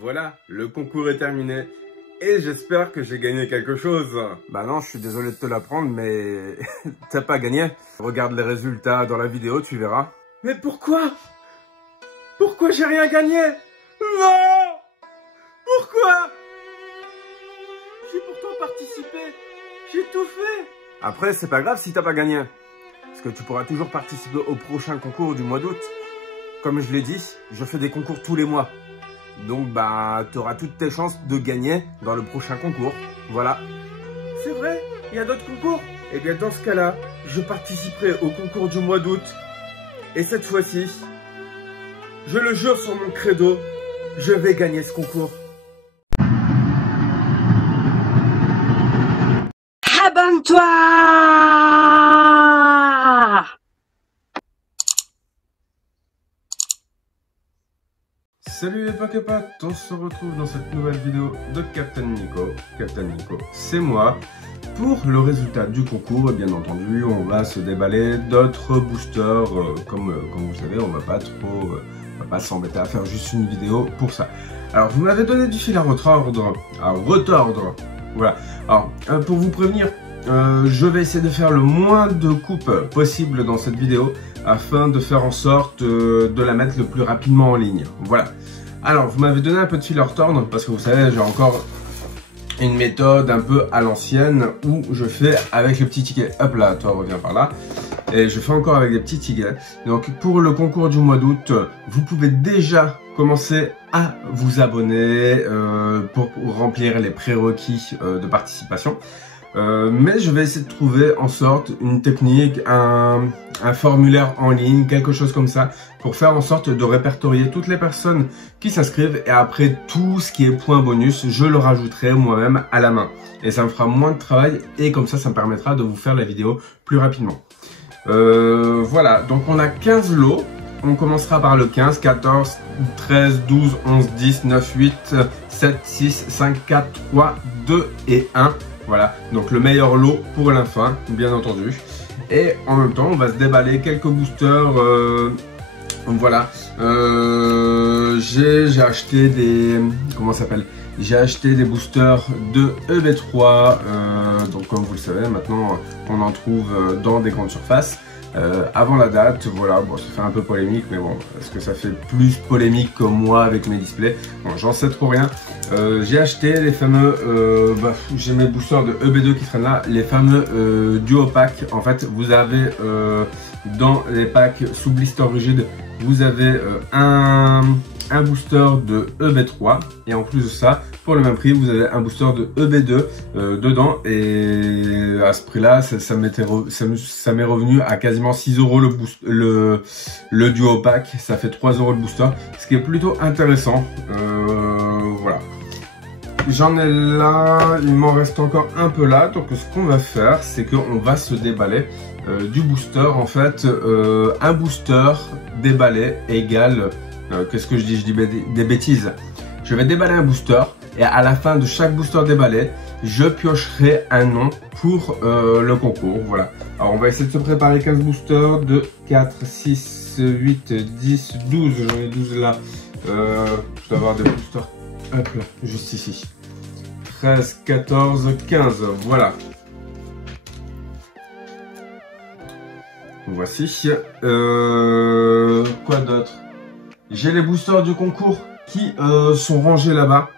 Voilà, le concours est terminé. Et j'espère que j'ai gagné quelque chose. Bah non, je suis désolé de te l'apprendre, mais t'as pas gagné. Regarde les résultats dans la vidéo, tu verras. Mais pourquoi? Pourquoi j'ai rien gagné? Non! Pourquoi? J'ai pourtant participé. J'ai tout fait. Après, c'est pas grave si t'as pas gagné. Parce que tu pourras toujours participer au prochain concours du mois d'août. Comme je l'ai dit, je fais des concours tous les mois. Donc, bah, tu auras toutes tes chances de gagner dans le prochain concours. Voilà. C'est vrai? Il y a d'autres concours? Eh bien, dans ce cas-là, je participerai au concours du mois d'août. Et cette fois-ci, je le jure sur mon credo, je vais gagner ce concours. Abonne-toi! Salut les Poképotes, on se retrouve dans cette nouvelle vidéo de Captain Nico. Captain Nico, c'est moi. Pour le résultat du concours, et bien entendu, on va se déballer d'autres boosters. Comme vous savez, on va pas s'embêter à faire juste une vidéo pour ça. Alors, vous m'avez donné du fil à retordre. Voilà. Alors, pour vous prévenir, je vais essayer de faire le moins de coupes possible dans cette vidéo afin de faire en sorte de la mettre le plus rapidement en ligne. Voilà. Alors, vous m'avez donné un peu de fil à retordre parce que vous savez, j'ai encore une méthode un peu à l'ancienne où je fais avec les petits tickets. Hop là, toi reviens par là. Et je fais encore avec des petits tickets. Donc, pour le concours du mois d'août, vous pouvez déjà commencer à vous abonner pour remplir les prérequis de participation. Mais je vais essayer de trouver en sorte une technique, un formulaire en ligne, quelque chose comme ça, pour faire en sorte de répertorier toutes les personnes qui s'inscrivent et après tout ce qui est point bonus, je le rajouterai moi-même à la main. Et ça me fera moins de travail et comme ça me permettra de vous faire la vidéo plus rapidement. Voilà, donc on a 15 lots. On commencera par le 15, 14, 13, 12, 11, 10, 9, 8, 7, 6, 5, 4, 3, 2 et 1. Voilà, donc le meilleur lot pour la fin, bien entendu. Et en même temps, on va se déballer quelques boosters. Voilà, j'ai acheté des... Comment ça s'appelle? J'ai acheté des boosters de EB3. Donc comme vous le savez, maintenant, on en trouve dans des grandes surfaces. Avant la date, voilà, bon, ça fait un peu polémique, mais bon, est-ce que ça fait plus polémique que moi avec mes displays? Bon, j'en sais trop rien. J'ai acheté les fameux, j'ai mes boosters de EB2 qui traînent là, les fameux duo pack. En fait, vous avez dans les packs sous blister rigide, vous avez un booster de EB3 et en plus de ça, pour le même prix, vous avez un booster de EB2 dedans et à ce prix là, ça m'est revenu à quasiment 6 € le duo pack, ça fait 3 € le booster, ce qui est plutôt intéressant. Voilà. J'en ai là, il m'en reste encore un peu là, donc ce qu'on va faire, c'est qu'on va se déballer du booster. En fait, un booster déballé égale... qu'est-ce que je dis? Je dis des bêtises. Je vais déballer un booster et à la fin de chaque booster déballé, je piocherai un nom pour le concours. Voilà. Alors on va essayer de se préparer 15 boosters de 4, 6, 8, 10, 12. J'en ai 12 là. Je dois avoir des boosters. Hop là, juste ici. 13, 14, 15. Voilà. Voici. Quoi d'autre? J'ai les boosters du concours qui sont rangés là-bas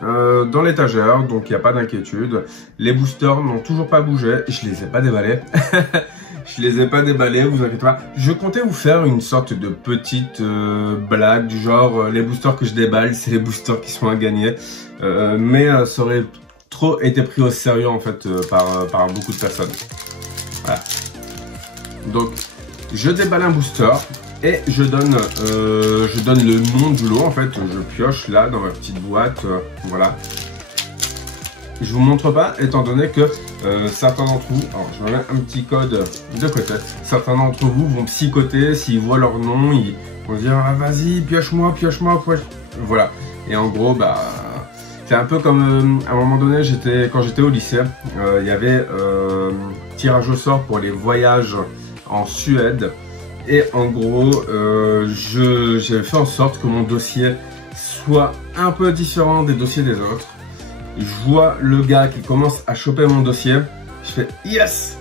dans l'étagère, donc il n'y a pas d'inquiétude. Les boosters n'ont toujours pas bougé, je les ai pas déballés. Je les ai pas déballés, vous inquiétez pas. Je comptais vous faire une sorte de petite blague du genre les boosters que je déballe, c'est les boosters qui sont à gagner. Mais ça aurait trop été pris au sérieux en fait par beaucoup de personnes. Voilà. Donc je déballe un booster. Et je donne le nom du lot, en fait, je pioche là dans ma petite boîte, voilà. Je vous montre pas, étant donné que certains d'entre vous, alors je vais mettre un petit code de côté, certains d'entre vous vont psychoter, s'ils voient leur nom, ils vont dire ah, vas-y, pioche-moi, voilà. Et en gros, bah, c'est un peu comme à un moment donné, quand j'étais au lycée, il y avait tirage au sort pour les voyages en Suède. Et en gros, j'ai fait en sorte que mon dossier soit un peu différent des dossiers des autres. Je vois le gars qui commence à choper mon dossier. Je fais yes!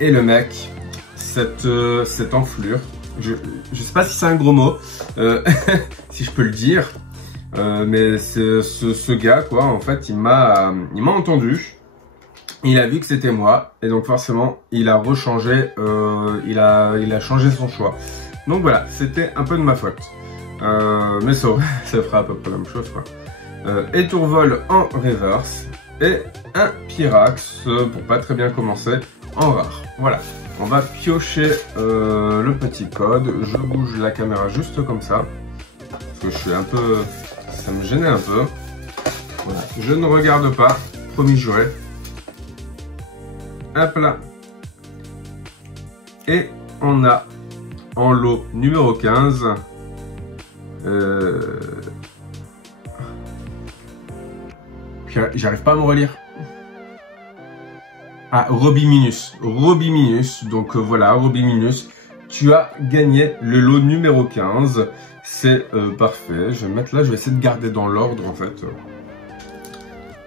Et le mec, cette enflure, je sais pas si c'est un gros mot, si je peux le dire, mais ce gars, quoi, en fait, il m'a entendu. Il a vu que c'était moi et donc forcément il a rechangé, il a changé son choix. Donc voilà, c'était un peu de ma faute. Mais ça fera à peu près la même chose, quoi. Étourvol en reverse et un Pyrax pour pas très bien commencer en rare. Voilà, on va piocher le petit code. Je bouge la caméra juste comme ça parce que je suis un peu, ça me gênait un peu. Voilà, je ne regarde pas, promis juré. Hop là. Et on a en lot numéro 15 j'arrive pas à me relire. Ah, Robiminus. Donc voilà, Robiminus, tu as gagné le lot numéro 15. C'est parfait. Je vais mettre là, je vais essayer de garder dans l'ordre en fait.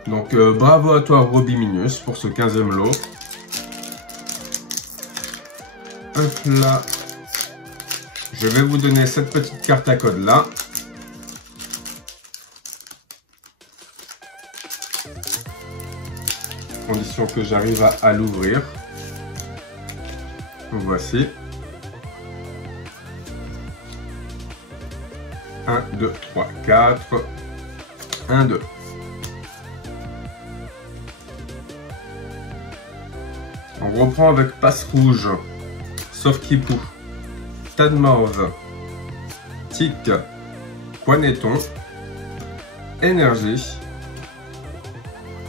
Donc bravo à toi Robiminus pour ce 15e lot. Hop là, je vais vous donner cette petite carte à code là. Condition que j'arrive à l'ouvrir. Voici. 1, 2, 3, 4. 1, 2. On reprend avec Passe Rouge. Sauf Kipou, Stade Morve, Tic, Poineton, Énergie,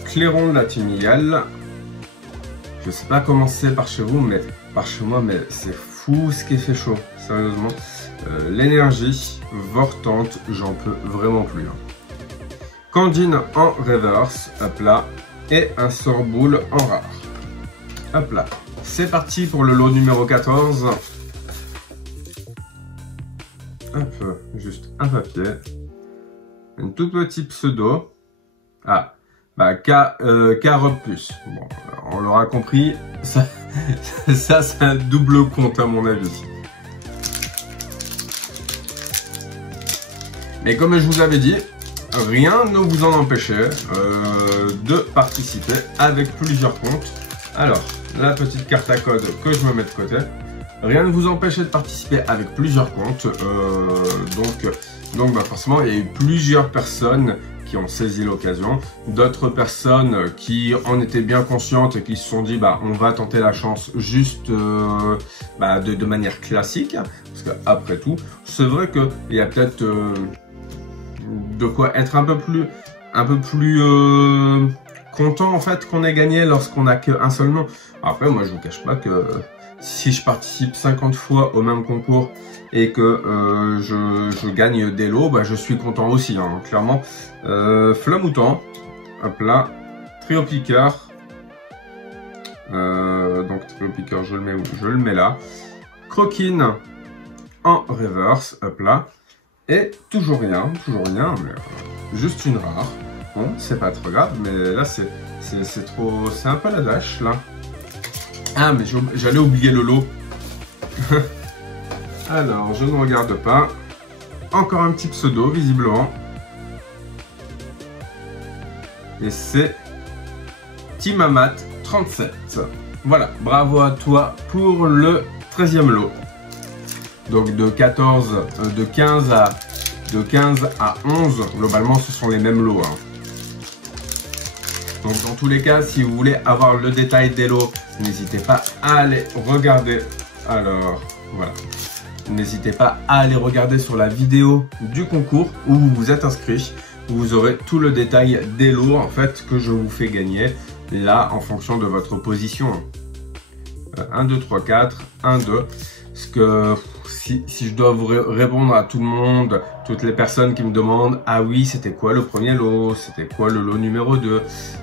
Clairon de la Timigale. Je sais pas comment c'est par chez vous, mais par chez moi, mais c'est fou ce qui fait chaud, sérieusement. L'énergie, Vortante, j'en peux vraiment plus. Candine en reverse, hop là, et un Sorboule en rare. Hop là. C'est parti pour le lot numéro 14. Hop, juste un papier. Un tout petit pseudo. Ah, bah K-Rob plus. Bon, on l'aura compris. Ça c'est un double compte à mon avis. Mais comme je vous avais dit, rien ne vous en empêchait de participer avec plusieurs comptes. Alors, la petite carte à code que je me mets de côté. Rien ne vous empêchait de participer avec plusieurs comptes. Donc bah forcément, il y a eu plusieurs personnes qui ont saisi l'occasion. D'autres personnes qui en étaient bien conscientes et qui se sont dit bah on va tenter la chance juste de manière classique. Parce qu'après tout, c'est vrai qu'il y a peut-être de quoi être un peu plus content en fait qu'on ait gagné lorsqu'on n'a qu'un seul nom. Après moi je vous cache pas que si je participe 50 fois au même concours et que je gagne des lots, bah, je suis content aussi hein, clairement. Flamoutant, hop là, Trio Piqueur, donc Trio Piqueur je le mets où? Je le mets là. Croquine en reverse, hop là, et toujours rien, mais juste une rare. Bon, c'est pas trop grave, mais là c'est un peu la dash là. Ah, mais j'allais oublier le lot. Alors, je ne regarde pas. Encore un petit pseudo, visiblement. Et c'est Timamat 37. Voilà, bravo à toi pour le 13e lot. Donc de 15 à 11, globalement, ce sont les mêmes lots. Hein. Donc dans tous les cas, si vous voulez avoir le détail des lots, n'hésitez pas à aller regarder. Alors, voilà. N'hésitez pas à aller regarder sur la vidéo du concours où vous vous êtes inscrit. Vous aurez tout le détail des lots en fait que je vous fais gagner là en fonction de votre position. 1, 2, 3, 4, 1, 2. Parce que si je dois vous répondre à tout le monde, toutes les personnes qui me demandent « Ah oui, c'était quoi le premier lot? C'était quoi le lot numéro 2 ?»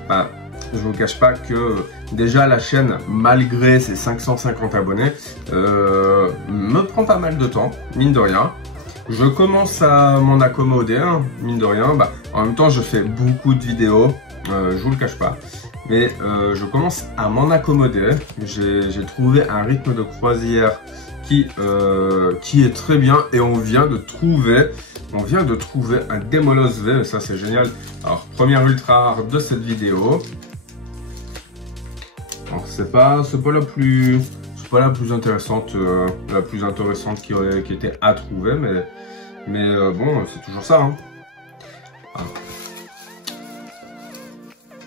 Ben, je ne vous cache pas que déjà la chaîne, malgré ses 550 abonnés, me prend pas mal de temps, mine de rien. Je commence à m'en accommoder, hein, mine de rien. Bah, en même temps, je fais beaucoup de vidéos, je vous le cache pas. Mais je commence à m'en accommoder. J'ai trouvé un rythme de croisière qui est très bien. Et on vient de trouver un Demolos V. Ça, c'est génial. Alors, première ultra rare de cette vidéo. Alors, c'est pas la plus intéressante, qui était à trouver, mais bon, c'est toujours ça. Hein. Alors.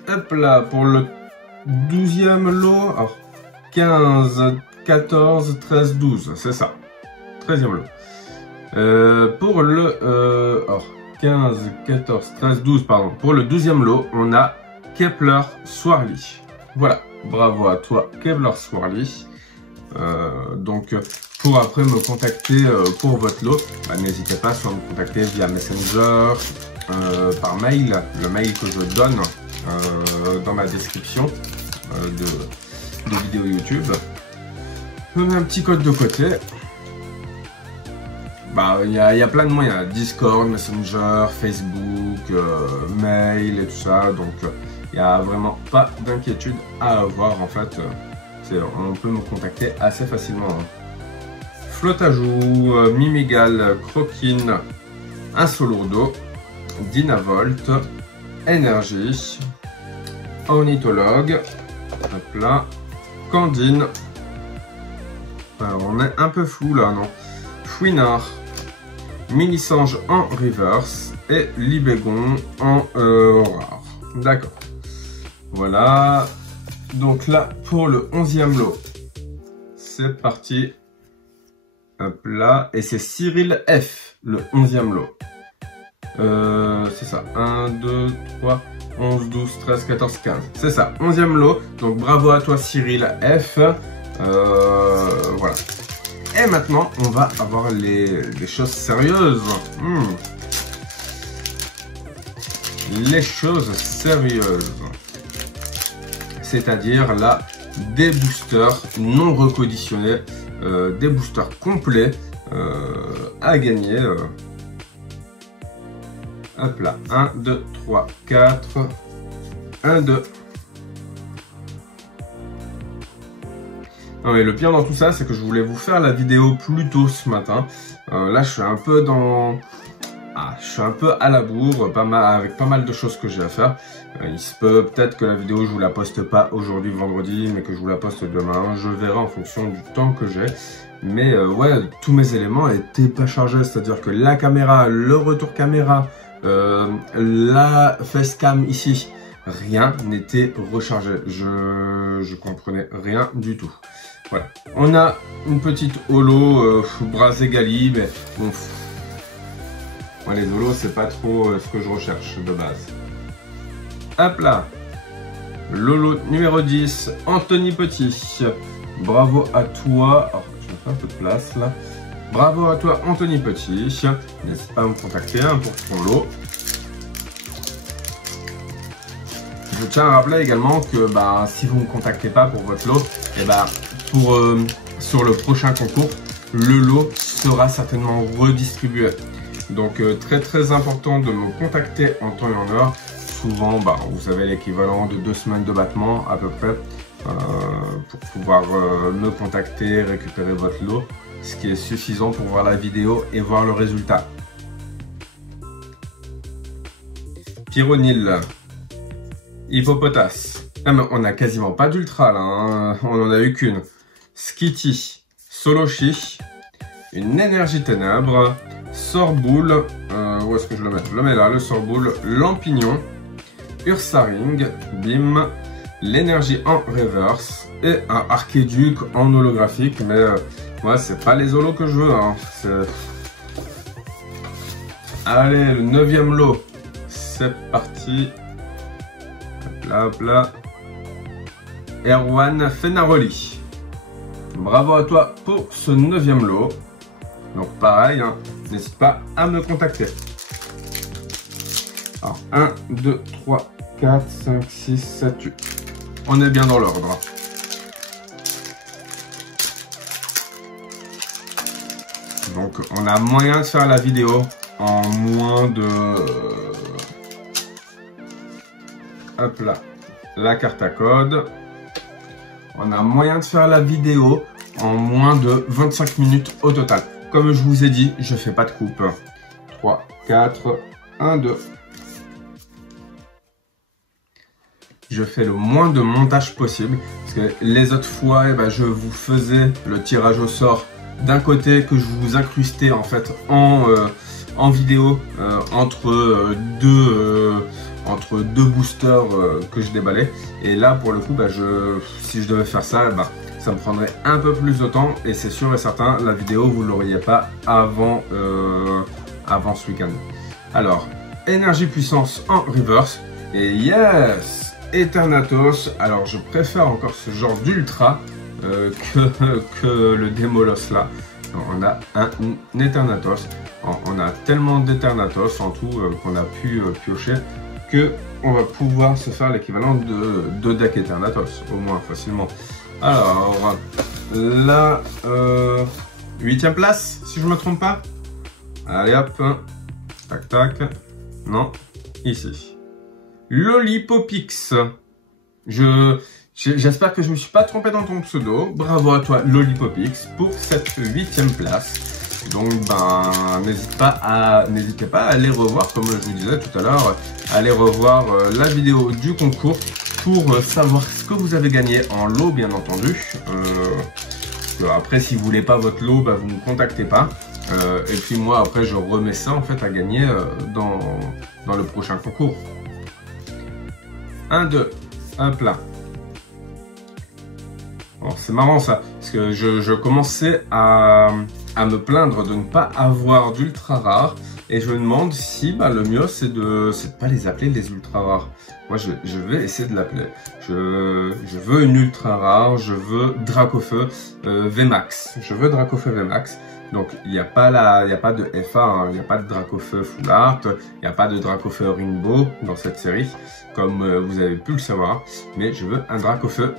Hop là, pour le 12e lot, alors 15, 14, 13, 12, c'est ça. 13e lot. Pour le alors 15, 14, 13, 12, pardon. Pour le 12e lot, on a Kepler Swarly. Voilà, bravo à toi Kepler Swarly. Donc pour après me contacter pour votre lot, bah, n'hésitez pas soit à me contacter via Messenger, par mail, le mail que je donne dans ma description de vidéo YouTube. Je mets un petit code de côté. Bah, il y a plein de moyens, Discord, Messenger, Facebook, mail et tout ça, donc il n'y a vraiment pas d'inquiétude à avoir en fait. On peut me contacter assez facilement. Flotte à joue, Mimigal, Croquine, Insolourdo, Dynavolt, Énergie, Ornithologue, hop là, Candine, alors on est un peu flou là, non, Fouinard, Mini-Sange en reverse et Libégon en rare. D'accord. Voilà. Donc là, pour le 11e lot, c'est parti. Hop là. Et c'est Cyril F, le 11e lot. C'est ça. 1, 2, 3, 11, 12, 13, 14, 15. C'est ça. 11e lot. Donc bravo à toi Cyril F. Voilà. Et maintenant, on va avoir les choses sérieuses. Les choses sérieuses. C'est-à-dire là, des boosters non reconditionnés, des boosters complets à gagner. Hop là, 1, 2, 3, 4, 1, 2. Non mais le pire dans tout ça, c'est que je voulais vous faire la vidéo plus tôt ce matin. Là, je suis un peu à la bourre, avec pas mal de choses que j'ai à faire. Il se peut peut-être que la vidéo, je vous la poste pas aujourd'hui, vendredi, mais que je vous la poste demain. Je verrai en fonction du temps que j'ai. Mais ouais, tous mes éléments étaient pas chargés. C'est-à-dire que la caméra, le retour caméra, la facecam ici, rien n'était rechargé. Je comprenais rien du tout. Voilà. On a une petite holo Braségali, mais bon... Moi, les holos, c'est pas trop ce que je recherche de base. Hop là. Lolo numéro 10, Anthony Petit. Bravo à toi. Alors, je vais faire un peu de place là. Bravo à toi, Anthony Petit. N'hésite pas à me contacter pour ton lot. Je tiens à rappeler également que si vous ne me contactez pas pour votre lot, et sur le prochain concours, le lot sera certainement redistribué. Donc très important de me contacter en temps et en heure. Souvent, vous avez l'équivalent de 2 semaines de battement à peu près pour pouvoir me contacter, récupérer votre lot, ce qui est suffisant pour voir la vidéo et voir le résultat. Pyronil, Hippopotas. Ah, mais on a quasiment pas d'ultra là, hein. On en a eu qu'une. Skitty, Solochi, une énergie ténèbres. Sorboule, où est-ce que je le mets? Je le mets là, le Sorboule, Lampignon, Ursaring, Bim, l'énergie en reverse et un Archéduc en holographique, mais moi c'est pas les holos que je veux. Hein. Allez, le 9e lot, c'est parti. Hop là, hop là. Erwan Fenaroli. Bravo à toi pour ce 9e lot. Donc pareil, hein, n'hésite pas à me contacter. Alors 1, 2, 3, 4, 5, 6, 7, 8. On est bien dans l'ordre. Donc on a moyen de faire la vidéo en moins de... Hop là, la carte à code. On a moyen de faire la vidéo en moins de 25 minutes au total. Comme je vous ai dit, je fais pas de coupe. 3, 4, 1, 2. Je fais le moins de montage possible. Parce que les autres fois, eh ben, je vous faisais le tirage au sort d'un côté que je vous incrustais en fait en vidéo entre deux boosters que je déballais. Et là, pour le coup, bah, si je devais faire ça, bah, ça me prendrait un peu plus de temps. Et c'est sûr et certain, la vidéo, vous ne l'auriez pas avant ce week-end. Alors, énergie puissance en reverse. Et yes, Eternatus. Alors, je préfère encore ce genre d'ultra que le Démolos là. On a un Eternatus. On a tellement d'Eternatus en tout qu'on a pu piocher que on va pouvoir se faire l'équivalent de 2 decks Eternatus, au moins facilement. Alors, là, 8e place, si je me trompe pas. Allez hop, tac tac, non, ici. Lollipopix. J'espère que je ne me suis pas trompé dans ton pseudo. Bravo à toi, Lollipopix, pour cette 8e place. Donc, ben, n'hésitez pas à aller revoir, comme je vous disais tout à l'heure, aller revoir la vidéo du concours pour savoir ce que vous avez gagné en lot, bien entendu. Après, si vous voulez pas votre lot, ben, vous ne me contactez pas. Et puis moi, après, je remets ça en fait à gagner dans le prochain concours. 1, 2, hop là. C'est marrant ça, parce que je commençais à me plaindre de ne pas avoir d'ultra rares. Et je me demande si bah, le mieux c'est de pas les appeler les ultra rares. Moi je vais essayer de l'appeler. Je veux une ultra rare, je veux Dracofeu VMAX. Je veux Dracofeu VMAX. Donc il n'y a pas de FA, hein. Il n'y a pas de Dracofeu Full Art, il n'y a pas de Dracofeu Rainbow dans cette série, comme vous avez pu le savoir. Mais je veux un Dracofeu.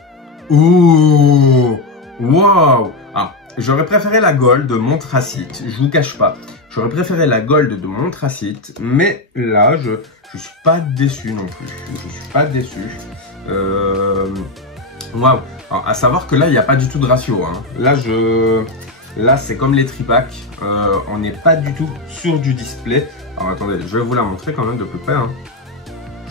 Ouh, wow. Ah, j'aurais préféré la Gold de Montracite, je vous cache pas. J'aurais préféré la Gold de Montracite, mais là, je suis pas déçu non plus. Je suis pas déçu. Waouh. Alors, à savoir que là, il n'y a pas du tout de ratio. Hein. Là, c'est comme les tripacks. On n'est pas du tout sur du display. Alors, attendez, je vais vous la montrer quand même de plus près. Hein.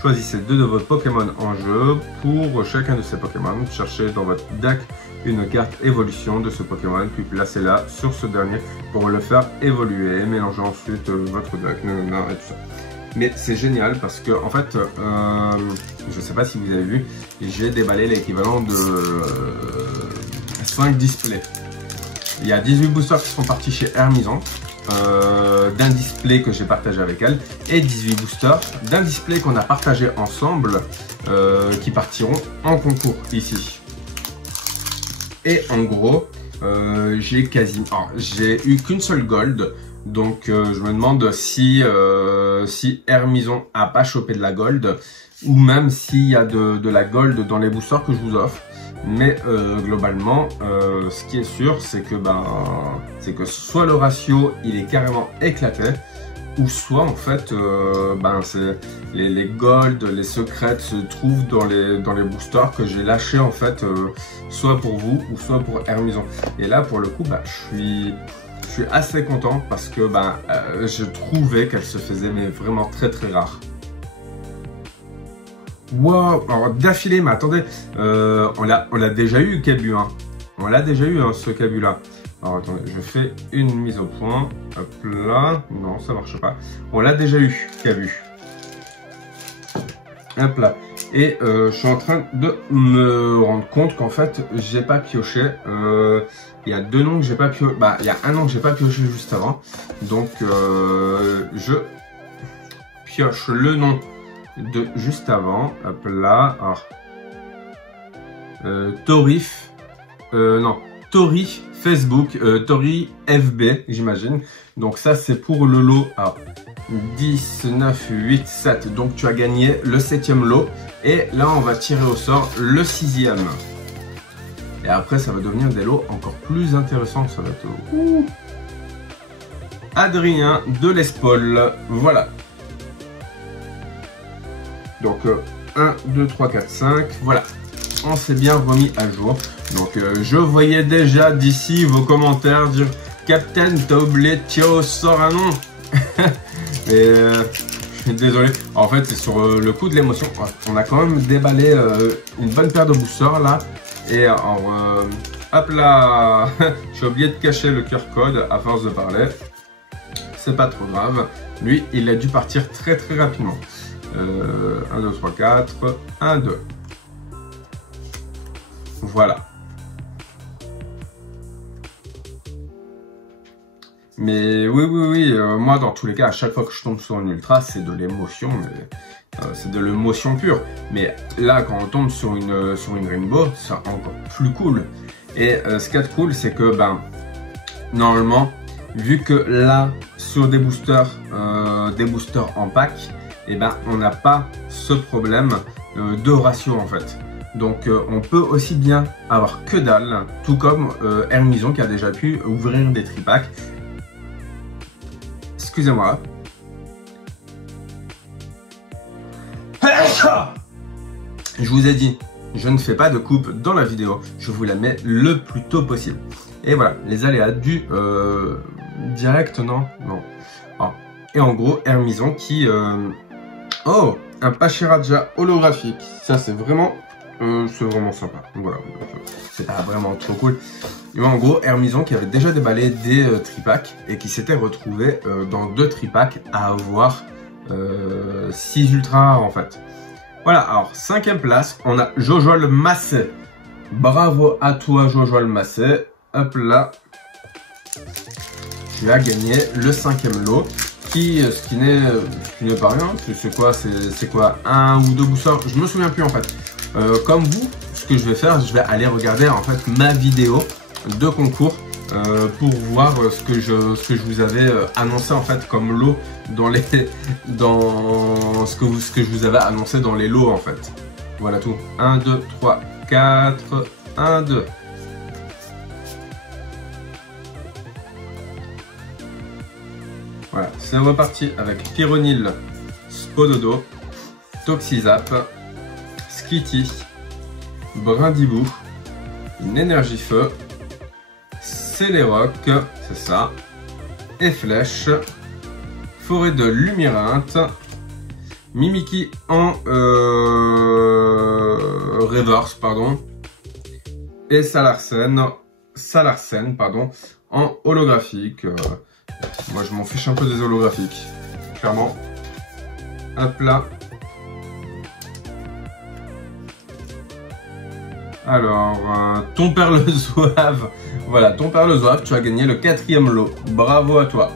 Choisissez 2 de vos Pokémon en jeu. Pour chacun de ces Pokémon, cherchez dans votre deck une carte évolution de ce Pokémon, puis placez-la sur ce dernier pour le faire évoluer. Mélangez ensuite votre deck, et tout ça. Mais c'est génial parce que, en fait, je ne sais pas si vous avez vu, j'ai déballé l'équivalent de 5 displays. Il y a 18 boosters qui sont partis chez Hermison. D'un display que j'ai partagé avec elle et 18 boosters d'un display qu'on a partagé ensemble qui partiront en concours ici. Et en gros, j'ai eu qu'une seule gold, donc je me demande si Hermison a pas chopé de la gold ou même s'il y a de la gold dans les boosters que je vous offre. Mais globalement, ce qui est sûr, c'est que soit le ratio il est carrément éclaté, ou soit en fait, les gold, les secrètes se trouvent dans les boosters que j'ai lâchés en fait, soit pour vous ou soit pour Hermison. Et là, pour le coup, je suis assez content parce que je trouvais qu'elle se faisait mais vraiment très très rare. Wow, alors d'affilée, mais attendez, on l'a déjà eu, Kabu, hein. On l'a déjà eu, hein, ce Kabu là. Alors attendez, je fais une mise au point. Hop là, non, ça marche pas. On l'a déjà eu, Kabu. Hop là. Et je suis en train de me rendre compte qu'en fait, j'ai pas pioché. Il y a 2 noms que j'ai pas pioché. Il y a un nom que j'ai pas pioché juste avant. Donc, je pioche le nom de juste avant, hop là, Torif, non, Tori Facebook, Tori FB, j'imagine. Donc ça c'est pour le lot à 10, 9, 8, 7. Donc tu as gagné le 7e lot. Et là on va tirer au sort le 6e. Et après ça va devenir des lots encore plus intéressants. Ça va être... Adrien de l'Espol. Voilà. Donc 1, 2, 3, 4, 5. Voilà. On s'est bien remis à jour. Donc je voyais déjà d'ici vos commentaires dire Captain, t'as oublié de tirer au sort un nom. Et je suis désolé. En fait, c'est sur le coup de l'émotion. On a quand même déballé une bonne paire de boosters là. Et hop là, j'ai oublié de cacher le QR code à force de parler. C'est pas trop grave. Lui, il a dû partir très rapidement. 1, 2, 3, 4. 1, 2. Voilà. Mais oui, moi dans tous les cas, à chaque fois que je tombe sur un ultra, c'est de l'émotion, c'est de l'émotion pure. Mais là, quand on tombe sur une rainbow, c'est encore plus cool. Et ce qu'il y a de cool, c'est que normalement, vu que là, sur des boosters en pack, et on n'a pas ce problème de ratio en fait. Donc on peut aussi bien avoir que dalle, tout comme Hermison qui a déjà pu ouvrir des tripacks. Excusez-moi. Je vous ai dit, je ne fais pas de coupe dans la vidéo, je vous la mets le plus tôt possible. Et voilà, les aléas du direct, non. Oh. Et en gros, Hermison qui... Oh, un Pachiraja holographique. Ça, c'est vraiment sympa. Voilà, c'est pas vraiment trop cool. Et en gros, Hermison qui avait déjà déballé des tripacks et qui s'était retrouvé dans 2 tripacks à avoir 6 ultra rares en fait. Voilà, alors 5e place, on a Jojoal Massé. Bravo à toi, Jojoal Massé. Hop là. Tu as gagné le 5e lot. Ce qui n'est pas rien. C'est quoi, 1 ou 2 boosters? Je me souviens plus en fait. Comme vous, ce que je vais faire, je vais aller regarder en fait ma vidéo de concours pour voir ce que je vous avais annoncé en fait comme lot dans ce que je vous avais annoncé dans les lots en fait. Voilà tout. 1, 2, 3, 4, 1, 2. Voilà, c'est reparti avec Pyronil, Spododo, Toxizap, Skitty, Brindibou, une énergie feu, Céléroc, c'est ça, et Flèche, Forêt de Lumyrinthe, Mimikyu en reverse, pardon, et Salarsen, pardon, en holographique. Moi je m'en fiche un peu des holographiques, clairement. Hop là. Alors, ton père le zouave. Voilà, ton père le zouave, tu as gagné le 4e lot. Bravo à toi.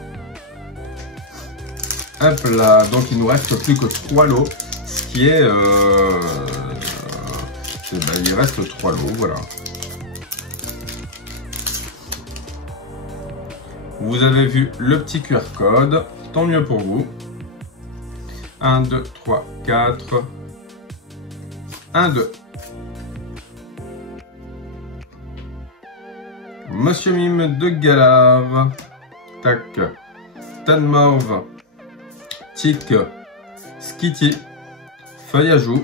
Hop là, donc il nous reste plus que 3 lots. Ce qui est... il reste 3 lots, voilà. Vous avez vu le petit QR code, tant mieux pour vous. 1, 2, 3, 4. 1, 2. Monsieur Mime de Galave. Tac. Tanmorve. Tic. Skitty. Feuille à joue.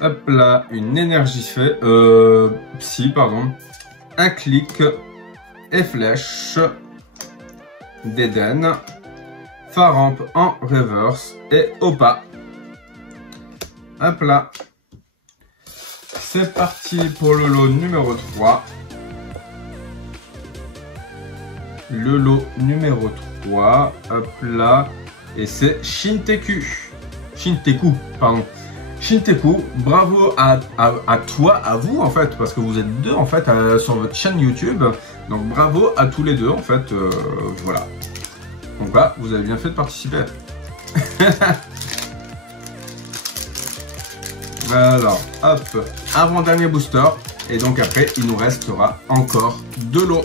Hop là, une énergie fait. Psy, pardon. Un clic. Et Flèche, d'Eden, Faramp en reverse et Opa. Hop là. C'est parti pour le lot numéro 3. Le lot numéro 3, hop là. Et c'est Shinteku, pardon. Shinteku, bravo à toi, à vous en fait, parce que vous êtes 2 en fait sur votre chaîne YouTube. Donc bravo à tous les 2 en fait, voilà. Donc là, vous avez bien fait de participer. Alors, hop, avant-dernier booster. Et donc après, il nous restera encore 2 lots.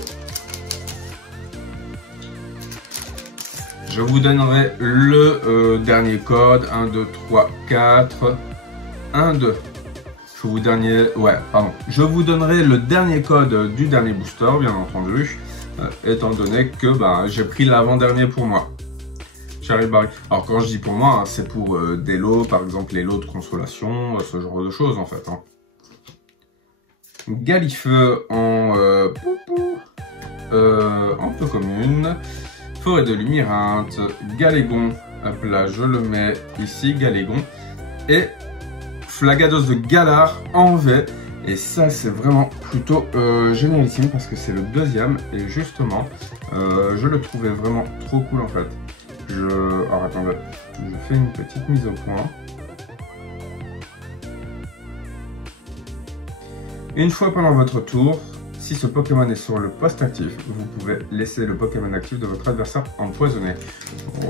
Je vous donnerai le dernier code. 1, 2, 3, 4. 1, 2. Je vous donnerai le dernier code du dernier booster, bien entendu. étant donné que j'ai pris l'avant-dernier pour moi. Charivari. Alors quand je dis pour moi, hein, c'est pour des lots, par exemple les lots de consolation, ce genre de choses en fait. Hein. Galifeu en peu commune. Forêt de Lumirinthe, Galégon, hop là je le mets ici, Galégon. Et Flagados de Galar en V. Et ça c'est vraiment plutôt génialissime parce que c'est le deuxième. Et justement, je le trouvais vraiment trop cool en fait. Alors attendez, je fais une petite mise au point. Une fois pendant votre tour, si ce Pokémon est sur le poste actif, vous pouvez laisser le Pokémon actif de votre adversaire empoisonné. Bon,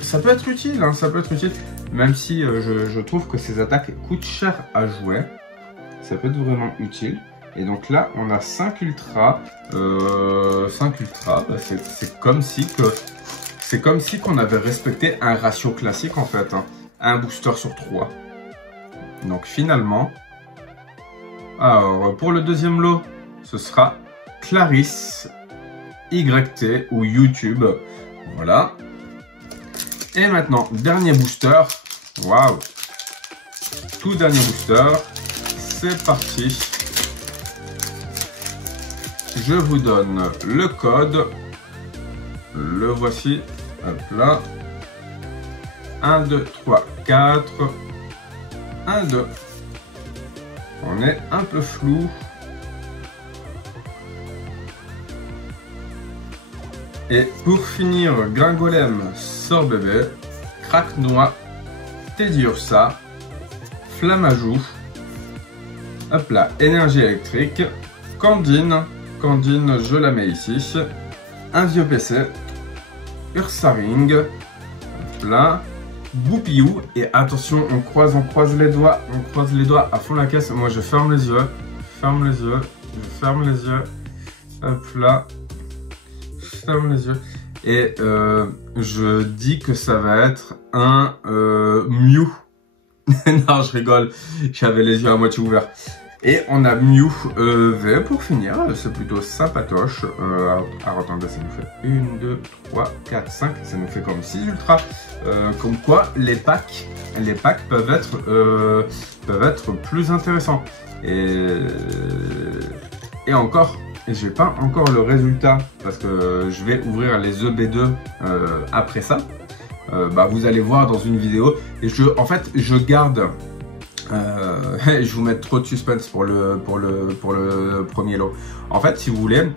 ça peut être utile, hein, ça peut être utile. Même si je trouve que ces attaques coûtent cher à jouer, ça peut être vraiment utile. Et donc là, on a 5 ultras. 5 ultras, c'est comme si qu'on avait respecté un ratio classique en fait. Hein, un booster sur 3. Donc finalement... Alors, pour le deuxième lot, ce sera Clarisse, YT ou YouTube. Voilà. Et maintenant, dernier booster. Waouh! Tout dernier booster. C'est parti. Je vous donne le code. Le voici. Hop là. 1, 2, 3, 4. 1, 2. On est un peu flou. Et pour finir, Gringolem, Sorbébé, Craque-Noix, Teddiursa, Flammajou, hop là, Énergie électrique, Candine, je la mets ici, un vieux PC, Ursaring, hop là, Boupillou, et attention, on croise les doigts à fond la caisse. Moi je ferme les yeux, je ferme les yeux, hop là, je ferme les yeux, et je dis que ça va être un Mew. Non, je rigole, j'avais les yeux à moitié ouverts. Et on a Mew V pour finir, c'est plutôt sympatoche. Alors attendez, ça nous fait 1, 2, 3, 4, 5, ça nous fait comme 6 ultras. Comme quoi les packs peuvent être plus intéressants. Et encore, j'ai pas encore le résultat parce que je vais ouvrir les EB2 après ça. Vous allez voir dans une vidéo. Et en fait, je garde. Je vous mets trop de suspense pour le premier lot. En fait, si vous voulez,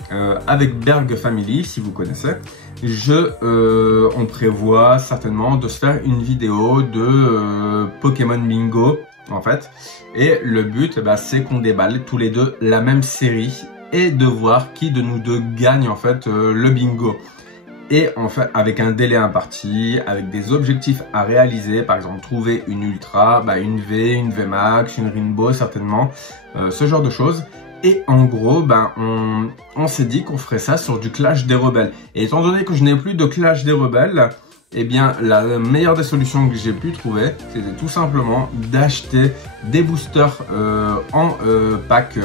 avec Berg Family, si vous connaissez, on prévoit certainement de se faire une vidéo de Pokémon Bingo, en fait. Et le but, c'est qu'on déballe tous les deux la même série et de voir qui de nous deux gagne en fait le bingo. Et en fait, avec un délai imparti, avec des objectifs à réaliser, par exemple trouver une Ultra, une V, une V Max, une Rainbow certainement, ce genre de choses. Et en gros, on s'est dit qu'on ferait ça sur du Clash des Rebelles. Et étant donné que je n'ai plus de Clash des Rebelles, eh bien la meilleure des solutions que j'ai pu trouver, c'était tout simplement d'acheter des boosters en pack,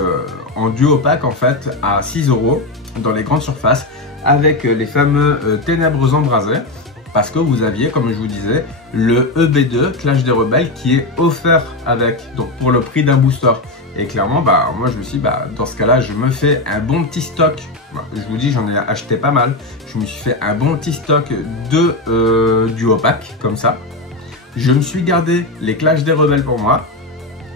en duo pack en fait, à 6 € dans les grandes surfaces, avec les fameux ténèbres embrasés, parce que vous aviez, comme je vous disais, le EB2 Clash des Rebelles qui est offert avec, donc pour le prix d'un booster. Et clairement, moi je me suis dit, dans ce cas-là, je me fais un bon petit stock. Je vous dis, j'en ai acheté pas mal. Je me suis fait un bon petit stock de duo pack, comme ça. Je me suis gardé les Clash des Rebelles pour moi.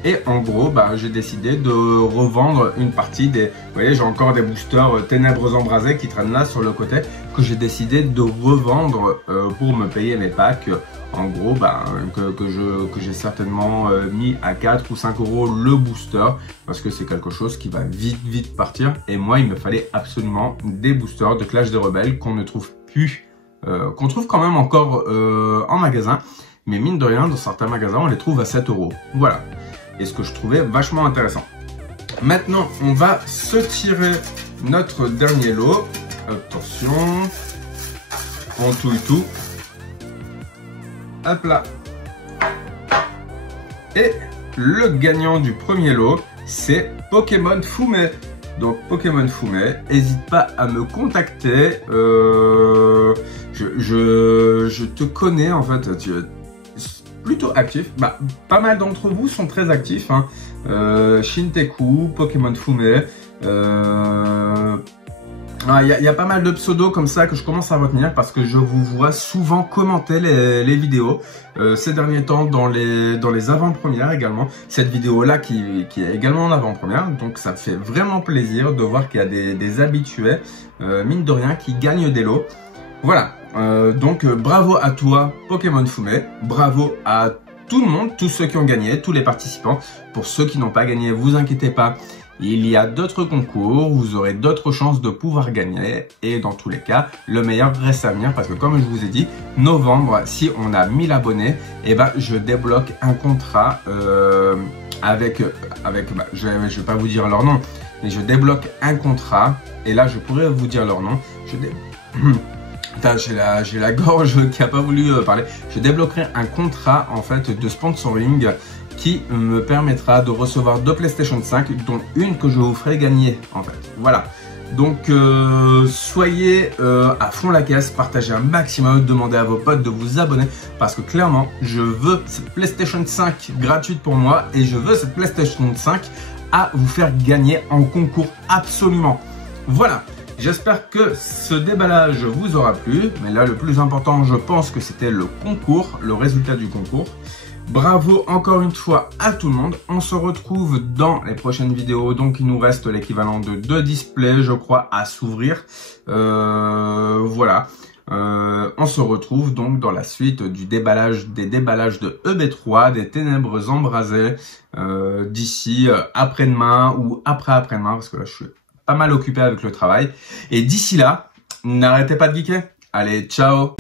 Et en gros, j'ai décidé de revendre une partie des... Vous voyez, j'ai encore des boosters ténèbres embrasés qui traînent là sur le côté, que j'ai décidé de revendre pour me payer mes packs. En gros, que j'ai certainement mis à 4 ou 5 € le booster, parce que c'est quelque chose qui va vite partir. Et moi, il me fallait absolument des boosters de Clash des Rebelles qu'on ne trouve plus, qu'on trouve quand même encore en magasin. Mais mine de rien, dans certains magasins, on les trouve à 7 €. Voilà. Et ce que je trouvais vachement intéressant. Maintenant, on va se tirer notre dernier lot. Attention. On touille tout. Hop là. Et le gagnant du premier lot, c'est Pokémon Fumé. Donc Pokémon Fumé, n'hésite pas à me contacter. Je te connais en fait, tu es plutôt actif. Bah, pas mal d'entre vous sont très actifs. Hein. Shinteku, Pokémon Fumé. Il y a pas mal de pseudos comme ça que je commence à retenir parce que je vous vois souvent commenter les vidéos ces derniers temps dans les avant-premières également. Cette vidéo-là qui est également en avant-première, donc ça me fait vraiment plaisir de voir qu'il y a des habitués, mine de rien, qui gagnent des lots. Voilà, donc bravo à toi Pokémon Fumé, bravo à tout le monde, tous ceux qui ont gagné, tous les participants. Pour ceux qui n'ont pas gagné, vous inquiétez pas. Il y a d'autres concours, vous aurez d'autres chances de pouvoir gagner et dans tous les cas, le meilleur reste à venir parce que comme je vous ai dit, novembre, si on a 1000 abonnés, eh ben, je débloque un contrat avec je vais pas vous dire leur nom, mais je débloque un contrat et là, je pourrais vous dire leur nom. J'ai la gorge qui a pas voulu parler. Je débloquerai un contrat en fait de sponsoring qui me permettra de recevoir 2 PlayStation 5, dont une que je vous ferai gagner en fait. Voilà. Donc soyez à fond la caisse, partagez un maximum, demandez à vos potes de vous abonner parce que clairement je veux cette PlayStation 5 gratuite pour moi et je veux cette PlayStation 5 à vous faire gagner en concours absolument. Voilà. J'espère que ce déballage vous aura plu, mais là le plus important je pense que c'était le concours, le résultat du concours. Bravo encore une fois à tout le monde, on se retrouve dans les prochaines vidéos, donc il nous reste l'équivalent de 2 displays je crois à s'ouvrir, voilà. On se retrouve donc dans la suite des déballages de EB3, des ténèbres embrasées, d'ici après-demain ou après-demain, parce que là je suis pas mal occupé avec le travail. Et d'ici là, n'arrêtez pas de geeker. Allez, ciao!